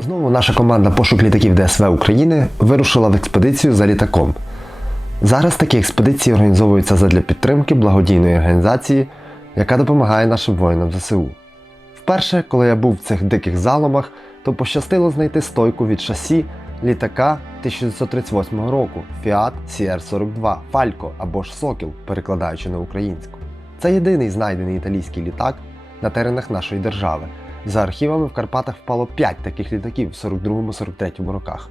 Знову наша команда пошук літаків ДСВ України вирушила в експедицію за літаком. Зараз такі експедиції організовуються задля підтримки благодійної організації, яка допомагає нашим воїнам ЗСУ. Вперше, коли я був в цих диких заломах, то пощастило знайти стойку від шасі літака 1938 року Fiat CR-42 Falco або ж Сокіл, перекладаючи на українську. Це єдиний знайдений італійський літак на теренах нашої держави. За архівами в Карпатах впало 5 таких літаків в 42-43 роках.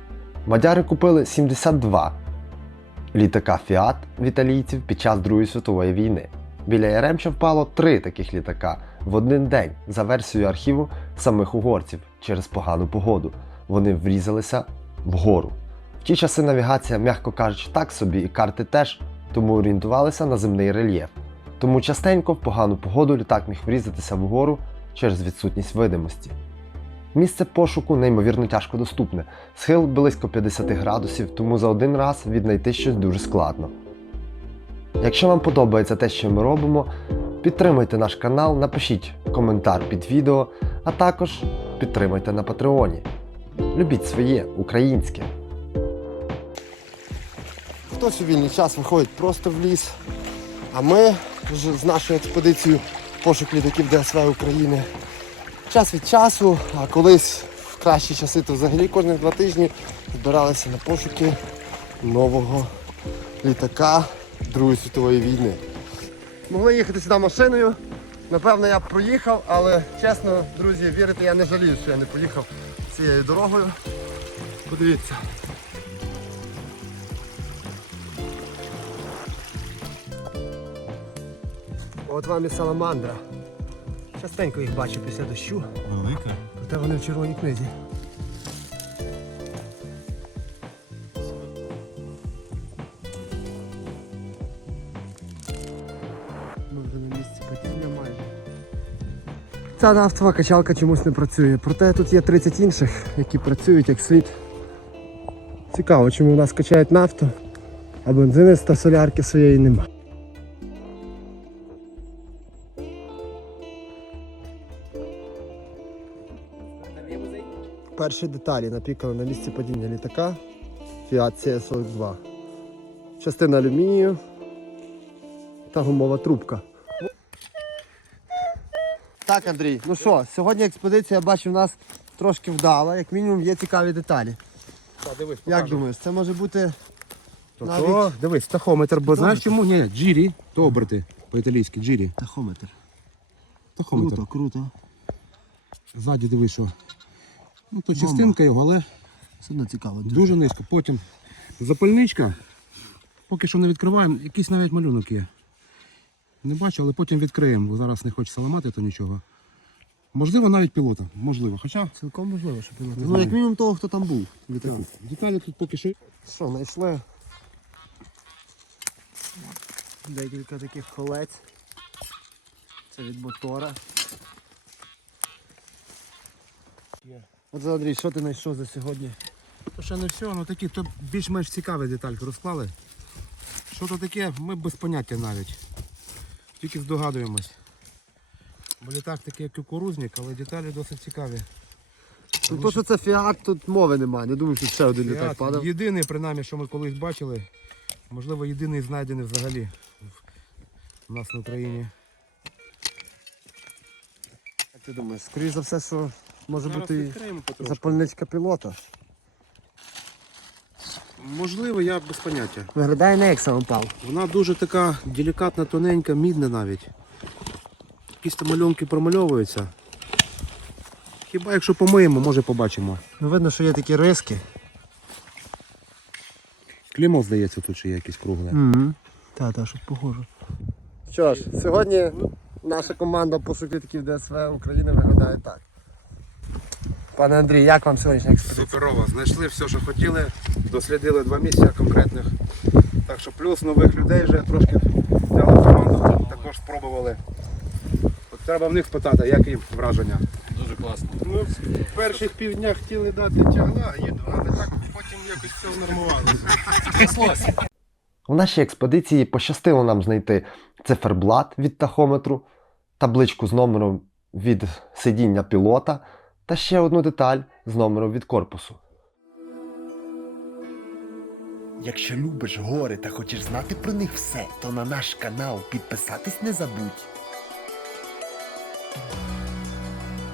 Мадяри купили 72 літака Fiat в італійців під час Другої світової війни. Біля Яремча впало три таких літака в один день за версією архіву самих угорців через погану погоду. Вони врізалися вгору. В ті часи навігація, м'яко кажучи, так собі, і карти теж, тому орієнтувалися на земний рельєф. Тому частенько в погану погоду літак міг врізатися вгору через відсутність видимості. Місце пошуку неймовірно тяжко доступне. Схил близько 50 градусів, тому за один раз віднайти щось дуже складно. Якщо вам подобається те, що ми робимо, підтримайте наш канал, напишіть коментар під відео, а також підтримайте на Патреоні. Любіть своє українське. Хтось у вільний час виходить просто в ліс, а ми з нашою експедицією пошук літаків ДСВ України час від часу, а колись в кращі часи, то взагалі кожні два тижні збиралися на пошуки нового літака Другої світової війни. Могли їхати сюди машиною. Напевно, я б проїхав, але чесно, друзі, вірите, я не жалію, що я не поїхав цією дорогою. Подивіться. От вам і саламандра. Частенько їх бачу після дощу, Велика. проте вони в червоній книзі. Ми вже на місці падіння майже. Ця нафтова качалка чомусь не працює, проте тут є 30 інших, які працюють як слід. Цікаво, чому в нас качають нафту, а бензини та солярки своєї нема. Перші деталі напікали на місці падіння літака Fiat CS42. Частина алюмінію та гумова трубка. Так, Андрій, ну що, сьогодні експедиція, я бачу, в нас трошки вдала, як мінімум є цікаві деталі. Так, дивись, Як покажу. думаєш, це може бути То, навіть- то, дивись, тахометр, бо знаєш чому? Ні, джірі, то оберти по-італійськи, джірі. тахометр? Тахометр. Круто, круто. Ззаді дивись, що. Ну, то частинка його, але Все одно цікаво. дуже низько. Потім запальничка. Поки що не відкриваємо, якийсь навіть малюнок є. Не бачу, але потім відкриємо, бо зараз не хочеться ламати то нічого. Можливо, навіть пілота. Можливо. Хоча Цілком можливо, що пілоти. Ну, як мінімум того, хто там був. в так, деталі тут поки що. Що, знайшли декілька таких колець. Це від мотора. От Андрій, що ти знайшов за сьогодні? То ще не все, ну такі, то більш-менш цікаві детальки розклали. Що то таке, ми без поняття навіть. Тільки здогадуємось. Бо літак такий як кукурузник, але деталі досить цікаві. Ну то, що це фіат, тут мови немає. Не думаю, що ще один літак падав. Єдиний, принаймні, що ми колись бачили, можливо, єдиний знайдений взагалі в- нас на Україні. Як ти думаєш, скоріш за все, що може Зараз бути відкриємо потрошку. запальничка пілота. Можливо, я без поняття. Виглядає не як самопал. Вона дуже така делікатна, тоненька, мідна навіть. Якісь там мальонки промальовуються. Хіба якщо помиємо, може побачимо. Ну видно, що є такі риски. Клеймо, здається, тут ще є якесь кругле. Угу. Так, так, щось похоже. Що ж, сьогодні наша команда пошук літаків ДСВ України виглядає так. Пане Андрій, як вам сьогоднішня експедиція? Суперово, знайшли все, що хотіли, дослідили два місця конкретних. Так що плюс нових людей вже трошки взяли в команду, також спробували. От треба в них спитати, як їм враження. Дуже класно. Ну, в перших півдня хотіли дати тягла, їду, але так потім якось все нормувалося. У нашій експедиції пощастило нам знайти циферблат від тахометру, табличку з номером від сидіння пілота та ще одну деталь з номером від корпусу. Якщо любиш гори та хочеш знати про них все, то на наш канал підписатись не забудь.